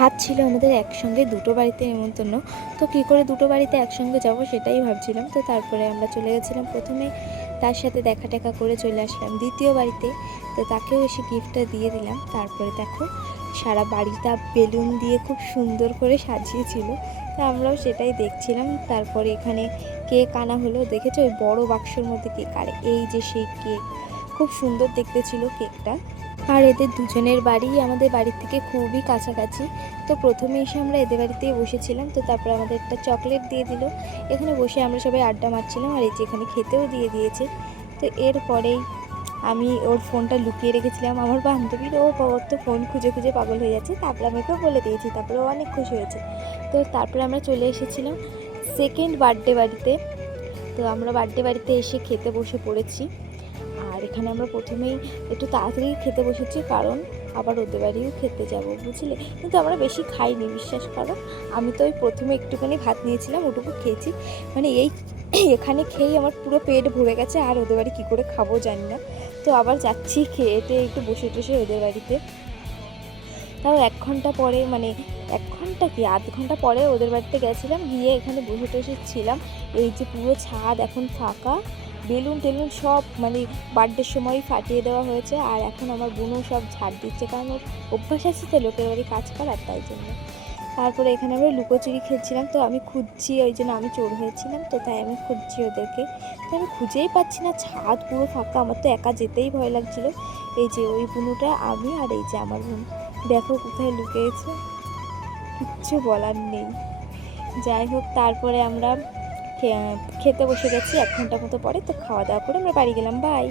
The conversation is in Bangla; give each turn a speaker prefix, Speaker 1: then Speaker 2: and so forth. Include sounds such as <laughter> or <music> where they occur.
Speaker 1: হাত ছিল আমাদের একসঙ্গে, দুটো বাড়িতে নেমন্তন্ন। তো কী করে দুটো বাড়িতে একসঙ্গে যাব সেটাই ভাবছিলাম। তো তারপরে আমরা চলে গেছিলাম প্রথমে। তার সাথে দেখা টেকা করে চলে আসলাম দ্বিতীয় বাড়িতে। তো তাকেও এসে গিফটটা দিয়ে দিলাম। তারপরে দেখো, সারা বাড়িটা বেলুন দিয়ে খুব সুন্দর করে সাজিয়েছিল। তো আমরাও সেটাই দেখছিলাম। তারপরে এখানে কেক আনা হলো। দেখেছ? ওই বড় বাক্সের মধ্যে কেক। আর এই যে সেই কেক, খুব সুন্দর দেখতে ছিল কেকটা। আর এদের দুজনের বাড়ি আমাদের বাড়ির থেকে খুবই কাছাকাছি। তো প্রথমে এসে আমরা এদের বাড়িতেই বসেছিলাম, তো তারপরে আমাদের একটা চকলেট দিয়ে দিল। এখানে বসে আমরা সবাই আড্ডা মারছিলাম আর এই যে এখানে খেতেও দিয়ে দিয়েছে। তো এরপরেই আমি ওর ফোনটা লুকিয়ে রেখেছিলাম। আমার বান্ধবীর ও ওর তো ফোন খুঁজে খুঁজে পাগল হয়ে যাচ্ছে। তারপরে আমি ওকেও বলে দিয়েছি, তারপরে ও অনেক খুশি হয়েছে। তো তারপরে আমরা চলে এসেছিলাম সেকেন্ড বার্থডে বাড়িতে। তো আমরা বার্থডে বাড়িতে এসে খেতে বসে পড়েছি। আর এখানে আমরা প্রথমেই একটু তাড়াতাড়ি খেতে বসেছি, কারণ আবার ওদের বাড়িও খেতে যাব, বুঝলে? কিন্তু আমরা বেশি খাইনি, বিশ্বাস করো। আমি তো ওই প্রথমে একটুখানি ভাত নিয়েছিলাম, ওটুকু খেয়েছি। মানে এই <clears throat> এখানে খেয়েই আমার পুরো পেট ভরে গেছে, আর ওদের বাড়ি কী করে খাব জানি না। তো আবার যাচ্ছি খেয়েটে একটু বসে টসে ওদের বাড়িতে। তাও এক ঘণ্টা পরে মানে এক ঘণ্টা কি, আধ ঘণ্টা পরে ওদের বাড়িতে গেছিলাম, গিয়ে এখানে বসে টসে ছিলাম। এই যে পুরো ছাদ এখন ফাঁকা বেলুন টেলুন সব মানে বার্থডের সময় ফাটিয়ে দেওয়া হয়েছে আর এখন আমার বোনও সব ঝাড় দিচ্ছে কারণ ওর অভ্যাস আছে তো লোকের বাড়ি কাজ করার তাই জন্য। তারপরে এখানে আমরা লুকোচুরি খেলছিলাম তো আমি খুঁজছি ওই জন্য আমি চোর হয়েছিলাম তো তাই আমি খুঁজছি ওদেরকে। তো আমি খুঁজেই পাচ্ছি না, ছাদ পুরো ফাঁকা, আমার তো একা যেতেই ভয় লাগছিল। এই যে ওই বুনুটা, আমি আর এই যে আমার বোন। দেখো কোথায় লুকিয়েছে কিচ্ছু বলার নেই। যাই হোক, তারপরে আমরা খেতে বসে গেছি, এক ঘণ্টা মতো পরে তো খাওয়া দাওয়া করে আমরা বাড়ি গেলাম বাই